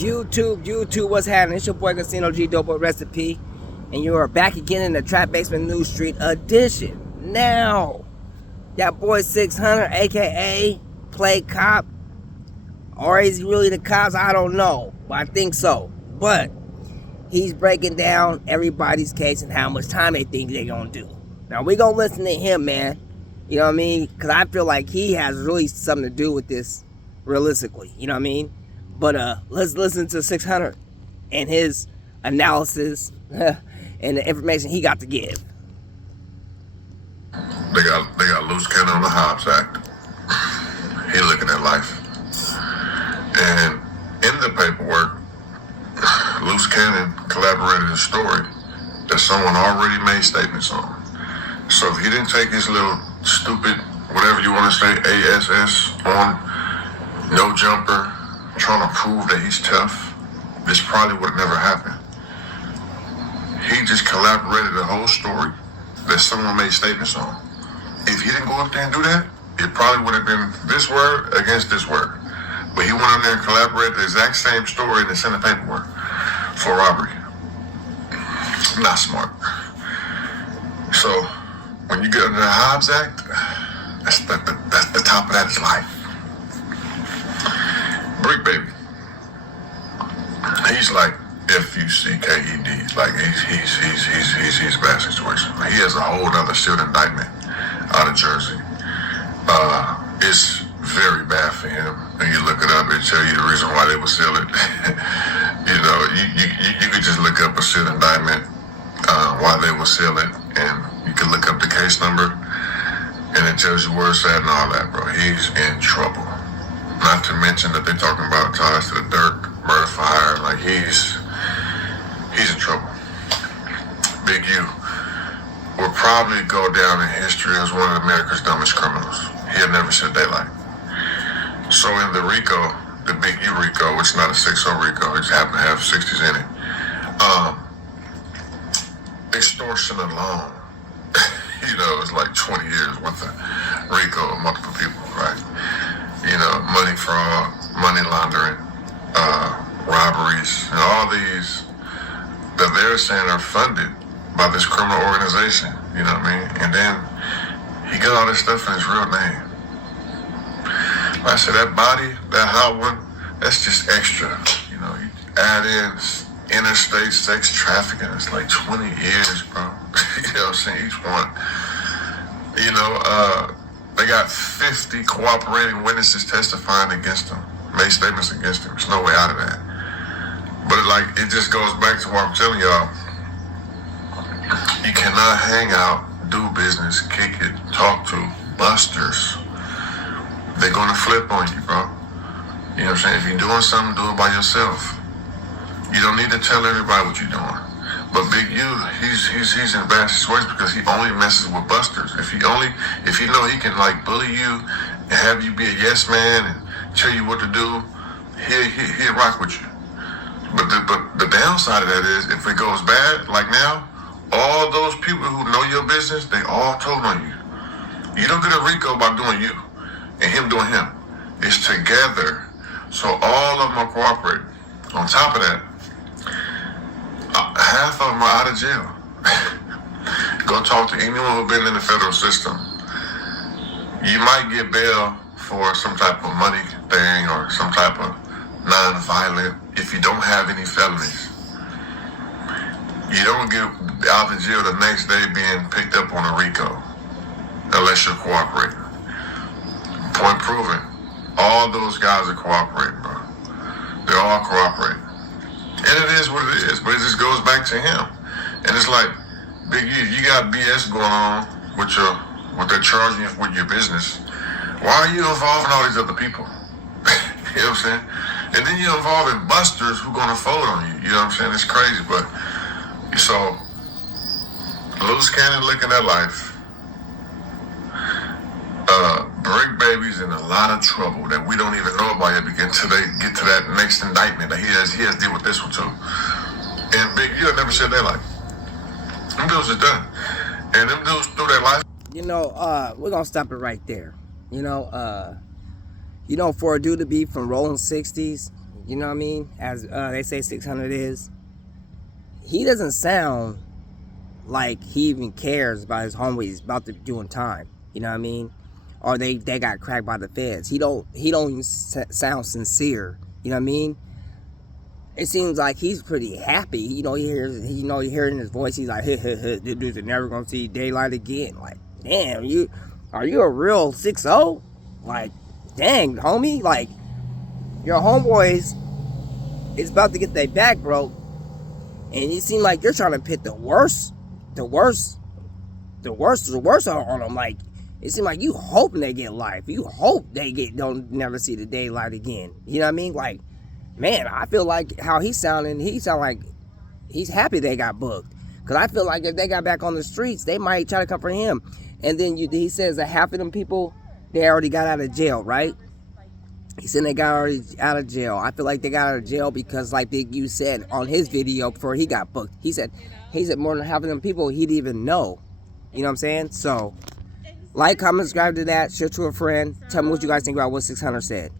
YouTube, what's happening? It's your boy Casino G Dope Recipe, and you are back again in the Trap Basement News Street edition. Now, that boy 600, aka Play Cop, or is he really the cops? I don't know, but I think so. But he's breaking down everybody's case and how much time they think they're gonna do. Now we gonna listen to him, man. You know what I mean? Because I feel like he has really something to do with this, realistically. You know what I mean? But let's listen to 600 and his analysis and the information he got to give. They got Luce on the Hobbs Act. He looking at life. And in the paperwork, Luce Cannon collaborated a story that someone already made statements on. So if he didn't take his little stupid, whatever you want to say, ASS on no jumper, trying to prove that he's tough, this probably would have never happened. He just collaborated a whole story that someone made statements on. If he didn't go up there and do that, it probably would have been this word against this word. But he went up there and collaborated the exact same story and sent the paperwork for robbery. Not smart. So when you get under the Hobbs Act, that's the top of that is life. Bricc baby. He's like F-U-C-K-E-D. Like he's a bad situation. He has a whole other sealed indictment out of Jersey. It's very bad for him. And you look it up, it tell you the reason why they would seal it. You could just look up a sealed indictment, why they would seal it, and you can look up the case number, and it tells you where it's at and all that, bro. He's in trouble. Not to mention that they're talking about ties to the Dirk murder for hire. Like he's in trouble. Big U will probably go down in history as one of America's dumbest criminals. He'll never see daylight. So in the RICO, the Big U RICO, which is not a 6-0 RICO, it just happened to have 60s in it. Extortion alone, it's like 20 years worth of RICO of multiple people, right? Money fraud, money laundering, robberies, and all these that they're saying are funded by this criminal organization, you know what I mean? And then he got all this stuff in his real name. Like I said, that body, that hot one, that's just extra. You add in interstate sex trafficking, it's like 20 years, bro. You know what I'm saying? Each one. They got 50 cooperating witnesses testifying against him, made statements against him. There's no way out of that. But it just goes back to what I'm telling y'all. You cannot hang out, do business, kick it, talk to busters. They're gonna flip on you, bro. You know what I'm saying? If you're doing something, do it by yourself. You don't need to tell everybody what you're doing. But Big U, he's in a bad situation because he only messes with busters. If he know he can bully you and have you be a yes man and tell you what to do, he'll rock with you. But the downside of that is if it goes bad, like now, all those people who know your business, they all told on you. You don't get a RICO by doing you and him doing him. It's together. So all of them are cooperating. On top of that, half of them are out of jail. Go talk to anyone who's been in the federal system. You might get bail for some type of money thing or some type of non-violent if you don't have any felonies. You don't get out of jail the next day being picked up on a RICO unless you're cooperating. Point proven. All those guys are cooperating, bro. They're all cooperating. And it is what it is, but it just goes back to him. And it's like, Big U, you got BS going on with what they're charging you with your business. Why are you involving all these other people? You know what I'm saying? And then you're involving busters who gonna fold on you. You know what I'm saying? It's crazy, but so Luce Cannon looking at life. Bricc baby's in a lot of trouble that we don't even know about yet until they get to that next indictment that he has to deal with this one too. And Big U never said that like. Them dudes are done. And them dudes through their life. We're gonna stop it right there. For a dude to be from rolling 60s, You know what I mean? As they say 600 is. He doesn't sound like he even cares about his homies about to doing time. You know what I mean? Or they got cracked by the feds. He don't even sound sincere. You know what I mean? It seems like he's pretty happy. You know, you hear in his voice, he's like, this dude's never gonna see daylight again. Like, damn, are you a real 6-0? Like, dang, homie, like, your homeboys is about to get their back broke, and it seems like you're trying to pit the worst on them. Like, it seems like you hoping they get life. You hope they don't never see the daylight again. You know what I mean? Like, man, I feel like how he sound like he's happy they got booked. Because I feel like if they got back on the streets, they might try to come for him. And then he says that half of them people, they already got out of jail, right? He said they got already out of jail. I feel like they got out of jail because, like Big U said on his video before he got booked, he said more than half of them people he didn't even know. You know what I'm saying? So, like, comment, subscribe to that, share to a friend. Tell me what you guys think about what 600 said.